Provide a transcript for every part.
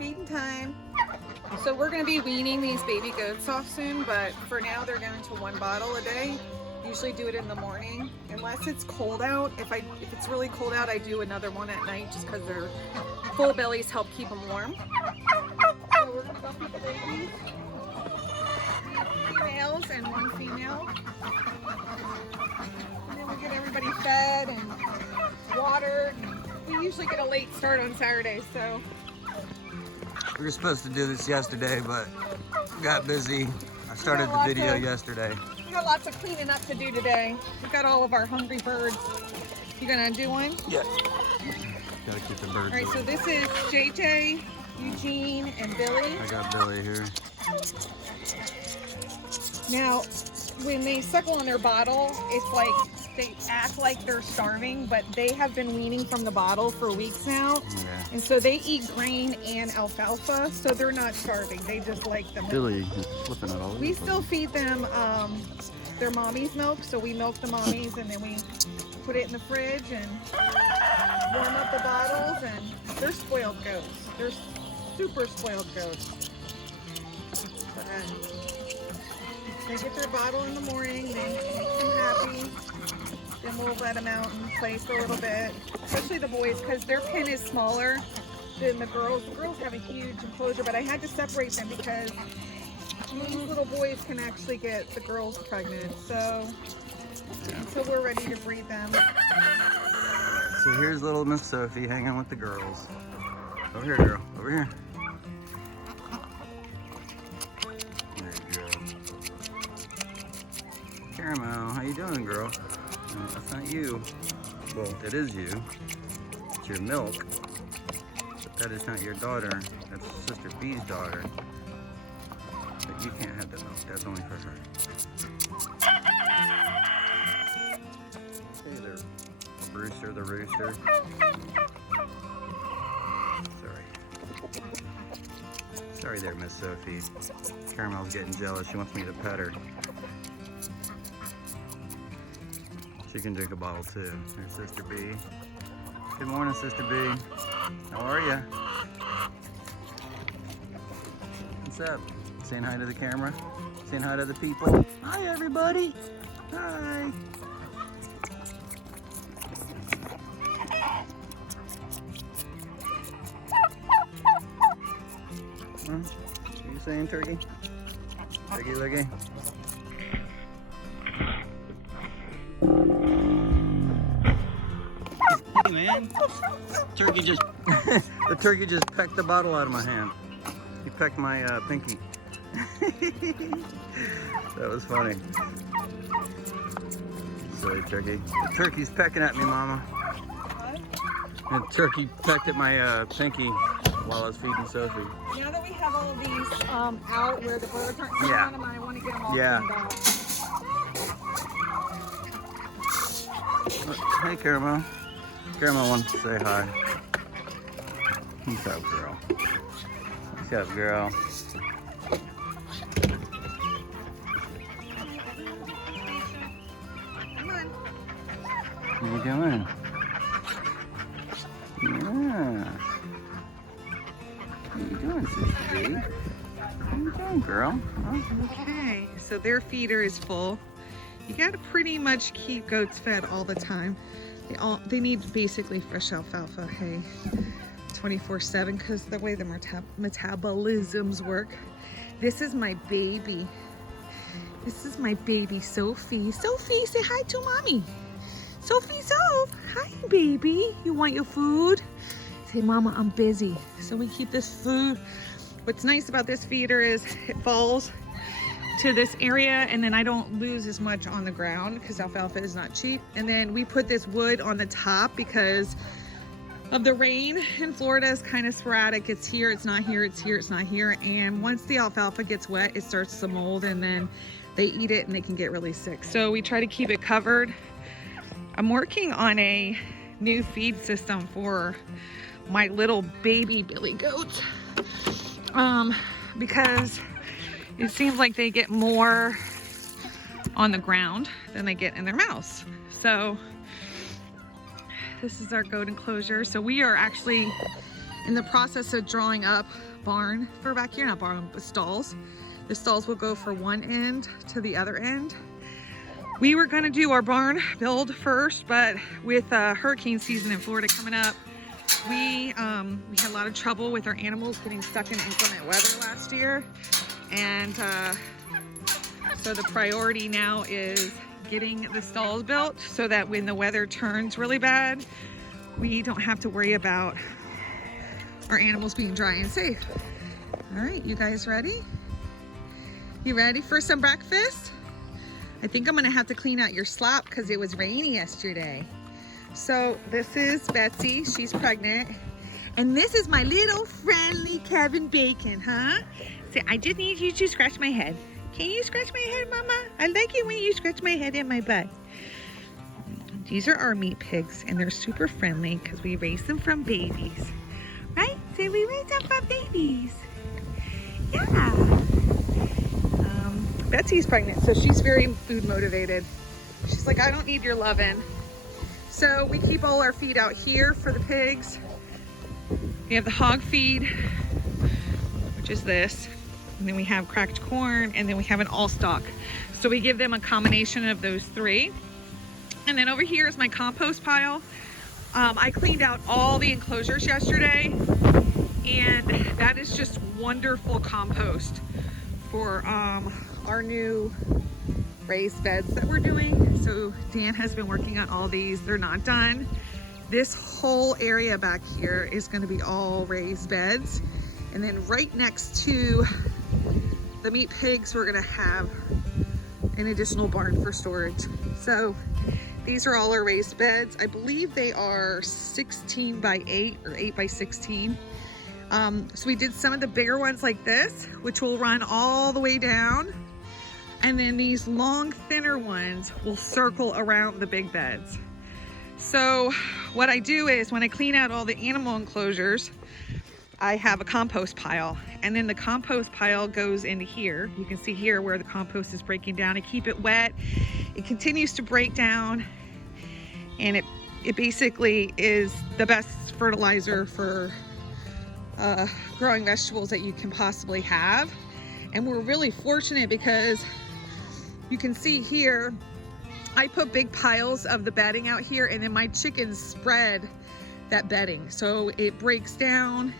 feeding time. So we're going to be weaning these baby goats off soon, but for now they're down to 1 bottle a day. Usually do it in the morning, unless it's cold out. If it's really cold out, I do another one at night just because their full bellies help keep them warm. So we're going to puppy the babies. 3 males and 1 female. And then we get everybody fed and watered. We usually get a late start on Saturday, so. We were supposed to do this yesterday, but got busy. I started the video yesterday. We got lots of cleaning up to do today. We've got all of our hungry birds. You gonna do one? Yes. Gotta keep the birds. All right, so this is JJ, Eugene, and Billy. I got Billy here. Now, when they suckle on their bottle, it's like they act like they're starving, but they have been weaning from the bottle for weeks now. Yeah. And so they eat grain and alfalfa, so they're not starving. They just like the milk. Billy is flipping it all over. We still feed them their mommy's milk, so we milk the mommies and then we put it in the fridge and warm up the bottles, and they're spoiled goats. They're super spoiled goats. But, they get their bottle in the morning, they make them happy. Then we'll let them out and play for a little bit, especially the boys, because their pen is smaller than the girls. The girls have a huge enclosure, but I had to separate them because these little boys can actually get the girls pregnant. So until we're ready to breed them. So here's little Miss Sophie hanging with the girls. Over here, girl. Over here. There you go. Caramel, how you doing, girl? No, that's not you. Well, it is you. It's your milk. But that is not your daughter. That's Sister B's daughter. But you can't have the milk. That's only for her. Hey there, Brewster the rooster. Sorry there, Miss Sophie. Caramel's getting jealous. She wants me to pet her. She can drink a bottle too. There's Sister B. Good morning, Sister B. How are ya? What's up? Saying hi to the camera? Saying hi to the people? Hi, everybody. Hi. What are you saying, Turkey? Turkey looky? Hey, man. Turkey just the turkey just pecked the bottle out of my hand. He pecked my pinky. That was funny. Silly turkey. The turkey's pecking at me, Mama. The turkey pecked at my pinky while I was feeding Sophie. Now that we have all of these out where the birds aren't sitting on them, I want to get them all cleaned out. Hey, Caramel. Caramel wants to say hi. What's up, girl? What's up, girl? Come on. What are you doing? Yeah. What are you doing, Sister B? What are you doing, girl? Oh. Okay, so their feeder is full. You gotta pretty much keep goats fed all the time. They need basically fresh alfalfa hay 24/7 because the way the metabolisms work. This is my baby. This is my baby Sophie. Sophie, say hi to mommy. Sophie, hi baby. You want your food? Say, Mama, I'm busy. So we keep this food. What's nice about this feeder is it falls to this area and then I don't lose as much on the ground because alfalfa is not cheap. And then we put this wood on the top because of the rain in Florida is kind of sporadic. It's here, it's not here, it's here, it's not here. And once the alfalfa gets wet, it starts to mold and then they eat it and they can get really sick. So we try to keep it covered. I'm working on a new feed system for my little baby billy goats because it seems like they get more on the ground than they get in their mouths. So this is our goat enclosure. So we are actually in the process of drawing up barn for back here, not barn, but stalls. The stalls will go from one end to the other end. We were gonna do our barn build first, but with hurricane season in Florida coming up, we had a lot of trouble with our animals getting stuck in inclement weather last year. And so the priority now is getting the stalls built so that when the weather turns really bad, we don't have to worry about our animals being dry and safe. All right, you guys ready? You ready for some breakfast? I think I'm gonna have to clean out your slop because it was rainy yesterday. So this is Betsy, she's pregnant. And this is my little friendly Kevin Bacon, huh? Say, I just need you to scratch my head. Can you scratch my head, Mama? I like it when you scratch my head and my butt. These are our meat pigs, and they're super friendly because we raise them from babies. Right? Say, we raise them from babies. Yeah. Betsy's pregnant, so she's very food motivated. She's like, I don't need your lovin'. So we keep all our feed out here for the pigs. We have the hog feed, which is this. And then we have cracked corn, and then we have an all stock. So we give them a combination of those three. And then over here is my compost pile. I cleaned out all the enclosures yesterday, and that is just wonderful compost for our new raised beds that we're doing. So Dan has been working on all these. They're not done. This whole area back here is going to be all raised beds. And then right next to the meat pigs, we're going to have an additional barn for storage. So these are all our raised beds. I believe they are 16 by 8 or 8 by 16. So we did some of the bigger ones like this, which will run all the way down. And then these long, thinner ones will circle around the big beds. So what I do is when I clean out all the animal enclosures, I have a compost pile, and then the compost pile goes into here. You can see here where the compost is breaking down. I keep it wet. It continues to break down, and it basically is the best fertilizer for growing vegetables that you can possibly have. And we're really fortunate because you can see here, I put big piles of the bedding out here, and then my chickens spread that bedding. So it breaks down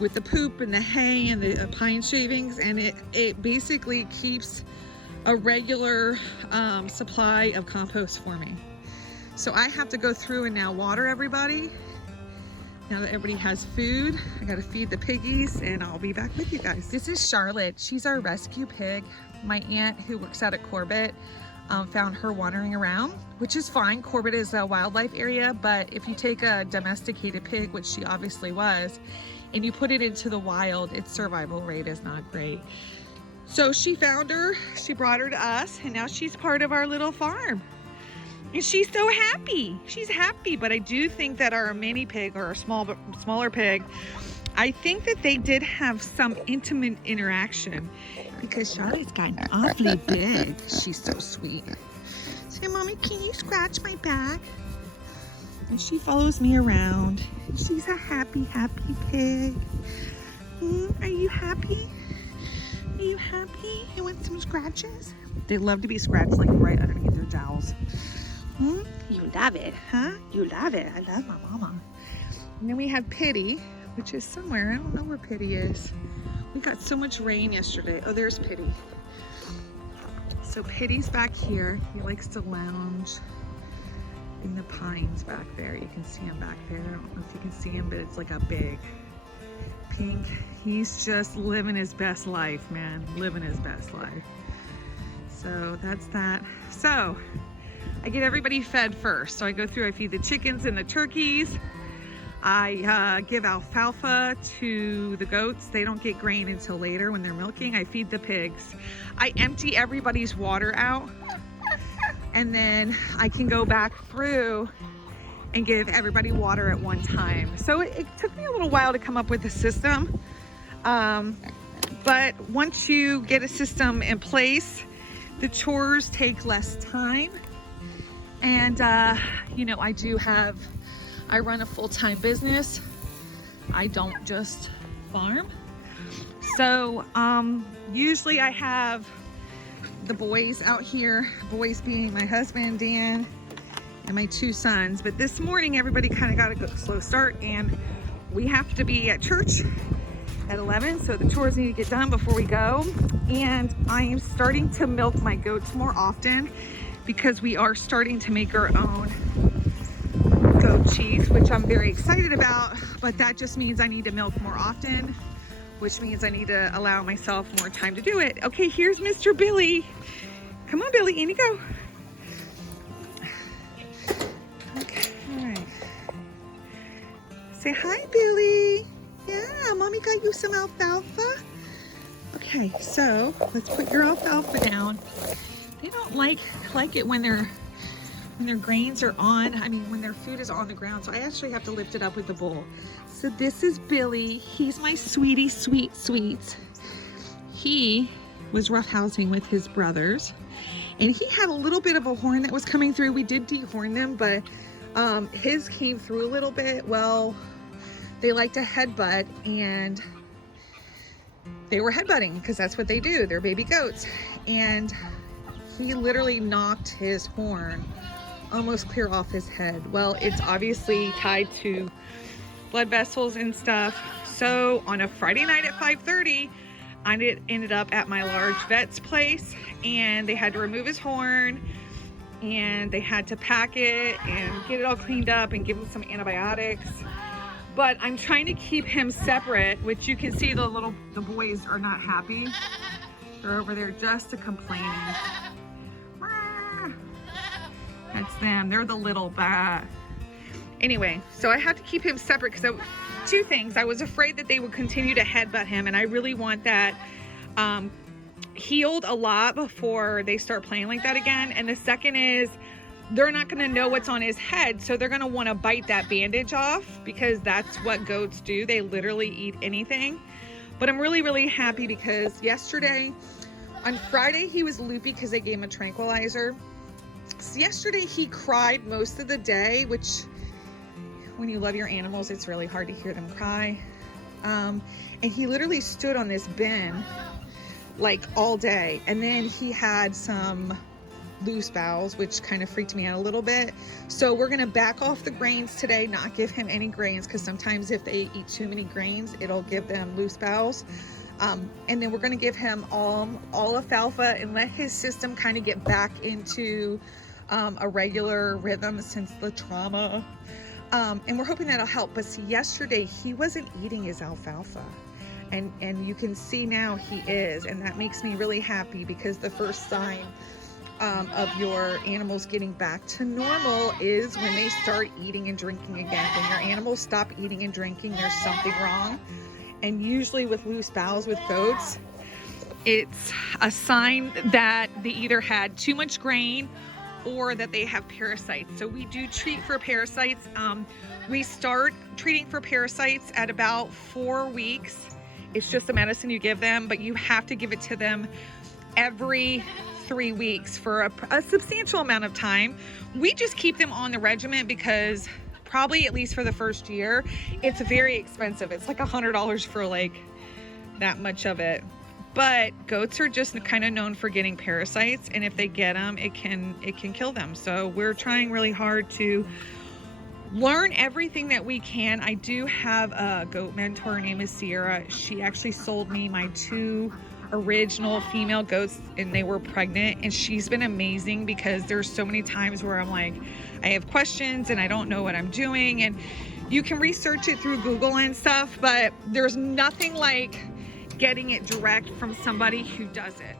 with the poop and the hay and the pine shavings, and it basically keeps a regular supply of compost for me. So I have to go through and now water everybody. Now that everybody has food, I gotta feed the piggies, and I'll be back with you guys. This is Charlotte. She's our rescue pig. My aunt who works out at Corbett found her wandering around, which is fine. Corbett is a wildlife area, but if you take a domesticated pig, which she obviously was, and you put it into the wild, its survival rate is not great. So she found her, she brought her to us, and now she's part of our little farm. And she's so happy. She's happy, but I do think that our mini pig, or our smaller pig, I think that they did have some intimate interaction because Charlotte's gotten awfully big. She's so sweet. Say, Mommy, can you scratch my back? And she follows me around. She's a happy, happy pig. Are you happy? Are you happy? You want some scratches? They love to be scratched like right underneath their jowls. You love it, huh? You love it. I love my mama. And then we have Pity, which is somewhere. I don't know where Pity is. We got so much rain yesterday. Oh, there's Pity. So Pity's back here. He likes to lounge in the pines back there. You can see him back there. I don't know if you can see him, but it's like a big pink. He's just living his best life, man. Living his best life. So that's that. So I get everybody fed first. So I go through, I feed the chickens and the turkeys. I give alfalfa to the goats. They don't get grain until later when they're milking. I feed the pigs. I empty everybody's water out, and then I can go back through and give everybody water at one time. So it took me a little while to come up with a system. But once you get a system in place, the chores take less time. And, you know, I run a full-time business. I don't just farm. So usually I have the boys out here, boys being my husband, Dan, and my 2 sons. But this morning, everybody kind of got a slow start, and we have to be at church at 11, so the chores need to get done before we go. And I am starting to milk my goats more often because we are starting to make our own goat cheese, which I'm very excited about, but that just means I need to milk more often, which means I need to allow myself more time to do it. Okay, here's Mr. Billy. Come on, Billy, in you go. Okay, all right. Say hi, Billy. Yeah, Mommy got you some alfalfa. Okay, so let's put your alfalfa down. They don't like it when their grains are on, when their food is on the ground, so I actually have to lift it up with the bowl. So this is Billy. He's my sweetie, sweet. He was roughhousing with his brothers, and he had a little bit of a horn that was coming through. We did dehorn them, but his came through a little bit. Well, they like to headbutt, and they were headbutting because that's what they do. They're baby goats. And he literally knocked his horn almost clear off his head. Well, it's obviously tied to blood vessels and stuff. So on a Friday night at 5:30, I ended up at my large vet's place, and they had to remove his horn, and they had to pack it and get it all cleaned up and give him some antibiotics. But I'm trying to keep him separate, which you can see the boys are not happy. They're over there just complaining. That's them. They're the little bat. Anyway, so I had to keep him separate because 2 things. I was afraid that they would continue to headbutt him, and I really want that healed a lot before they start playing like that again. And the second is, they're not going to know what's on his head, so they're going to want to bite that bandage off because that's what goats do. They literally eat anything. But I'm really, really happy because on Friday, he was loopy because they gave him a tranquilizer. So yesterday, he cried most of the day, which when you love your animals, it's really hard to hear them cry. And he literally stood on this bin like all day. And then he had some loose bowels, which kind of freaked me out a little bit. So we're going to back off the grains today, not give him any grains, because sometimes if they eat too many grains, it'll give them loose bowels. And then we're going to give him all alfalfa and let his system kind of get back into a regular rhythm since the trauma. And we're hoping that'll help. But see, yesterday he wasn't eating his alfalfa. And you can see now he is. And that makes me really happy, because the first sign of your animals getting back to normal is when they start eating and drinking again. When your animals stop eating and drinking, there's something wrong. And usually with loose bowels with goats, it's a sign that they either had too much grain or that they have parasites. So we do treat for parasites. We start treating for parasites at about 4 weeks. It's just a medicine you give them, but you have to give it to them every 3 weeks for a substantial amount of time. We just keep them on the regimen because probably, at least for the first year, it's very expensive. It's like $100 for like that much of it. But goats are just kind of known for getting parasites, and if they get them, it can kill them. So we're trying really hard to learn everything that we can. I do have a goat mentor. Her name is Sierra. She actually sold me my 2 original female goats, and they were pregnant, and she's been amazing because there's so many times where I'm like, I have questions and I don't know what I'm doing. And you can research it through Google and stuff, but there's nothing like getting it direct from somebody who does it.